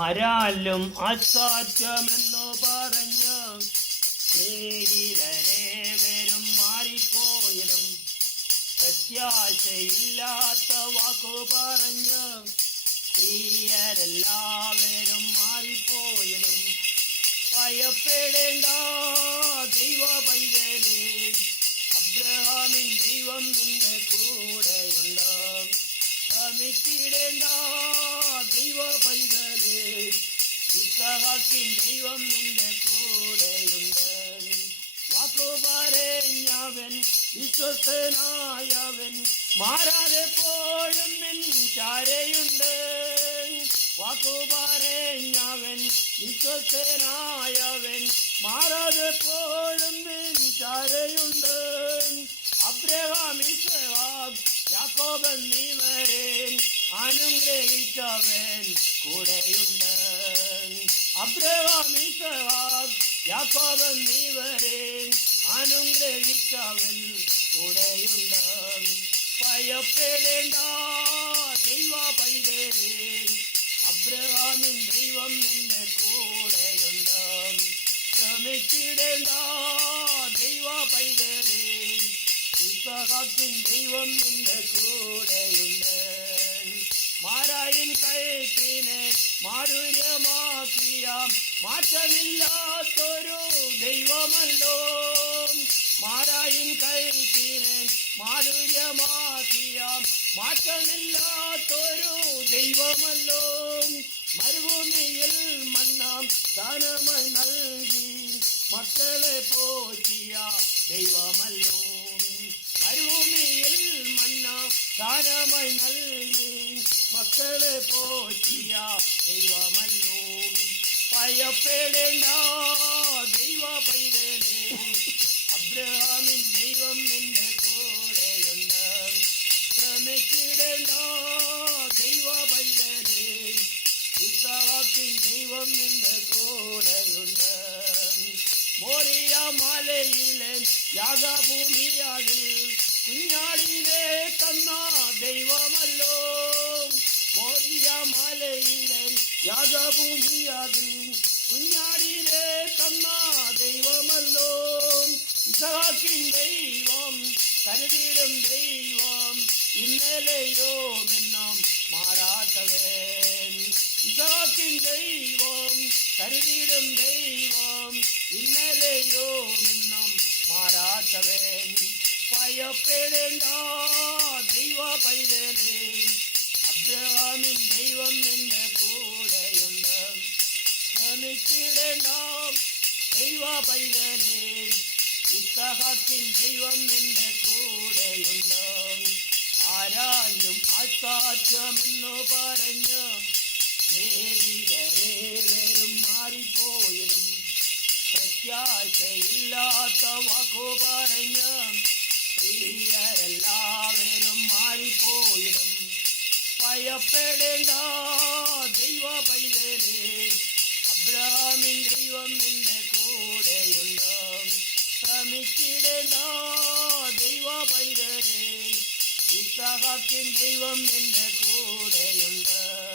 ആരാലും അസാധ്യമെന്നു പറഞ്ഞു വരും മാറിപ്പോയതും പ്രത്യാശയില്ലാത്ത വാക്കു പറഞ്ഞു പ്രിയരെല്ലാവരും മാറിപ്പോയതും ഭയപ്പെടേണ്ട ദൈവ പൈതലേ അബ്രഹാമിൻ ദൈവം നിന്റെ കൂടെയുണ്ട് ശ്രമിച്ചിടേണ്ട ദൈവ പൈതൽ ഇസ്ഹാക്കിൻ ദൈവം നിന്റെ കൂടെയുണ്ട് വാക്കുപാരേഞ്ഞവൻ വിശ്വസ്തനായവൻ മാറാതെ പോഴും നിൻ ചാരയുണ്ട് വാക്കുപാരേഞ്ഞവൻ വിശ്വസ്തനായവൻ മാറാതെ പോഴും നിൻ ചാരയുണ്ട് അബ്രഹാം ഇസ്ഹാഖ് യാക്കോബൻ നീവരേൻ അനുഗ്രഹിച്ചവൻ കൂടെയുണ്ട് അബ്രഹാമിസവാർ യാക്കോബൻ നീവരേൻ അനുഗ്രഹിച്ചവൻ കൂടെയുണ്ട് ഭയപ്പെടേണ്ട ദൈവ പൈതേരേ അബ്രഹാമിൻ ദൈവം നിന്റെ കൂടെയുണ്ട് ശ്രമിച്ചിടേണ്ട ദൈവ പൈതേരേ புத்தகத்தின் தெய்வம் இந்த கூடையுண்டு மாறாயின் கைத்தினை மாடுரியமாக்கியாம் மாற்றமில்லாத்தொரு தெய்வமல்லோம் மாறாயின் கைத்தினை മാധുര്യമാക്കിയാം മാറ്റമില്ലാത്തൊരു ദൈവമല്ലോ മരുഭൂമിയിൽ മന്നാം ദാനമായി നൽകി മക്കളെ പോറ്റിയ ദൈവമല്ലോ தாரமை நல்கு மக்களே போற்றியா தெய்வமல்லோம் பயப்பேடேண்டா தெய்வ பைதனே அப்ரஹாமின் தெய்வம் என்ற கோடையுண்ட பிரமிக்கிடேண்டா தெய்வ பைதனே இசாவாக்கின் தெய்வம் என்ற கோடையுண்ட மோரியா மாலையிலே யாக பூமியாகில் കുഞ്ഞാടിയിലെ തന്ന ദൈവമല്ലോ മോറിയ മലയിലെ യാഗഭൂമിയത് കുഞ്ഞാടിയിലെ തന്ന ദൈവമല്ലോ ഇസഹാക്കിൻ ദൈവം കരുതിയിടും ദൈവം ഇന്നലെയോ നിന്നും മാറാത്തവേ ഇസഹാക്കിൻ ദൈവം കരുതിയിടും ദൈവം ഇന്നലെയോ ഭയപ്പെടേണ്ട ദൈവ പൈതലേ അബ്രഹാമിൻ ദൈവം നിന്റെ കൂടെയുണ്ട് ശ്രമിച്ചിടേണ്ട ദൈവ പൈതലേ ഇസഹാക്കിൻ ദൈവം നിന്റെ കൂടെയുണ്ട് ആരാലും അസാധ്യമെന്നു പറഞ്ഞു ഏതിരേവരും മാറിപ്പോയിലും പ്രത്യാശയില്ലാത്ത വാക്കു പറഞ്ഞു തീയരെല്ലാവരും മാറിപ്പോയിടും ഭയപ്പെടേണ്ട ദൈവ പൈതലേ അബ്രാമിൻ ദൈവം എൻ്റെ കൂടെയുണ്ട് ശ്രമിച്ചിടേണ്ട ദൈവ പൈതലേ ഇസഹാക്കിൻ ദൈവം എൻ്റെ കൂടെയുണ്ട്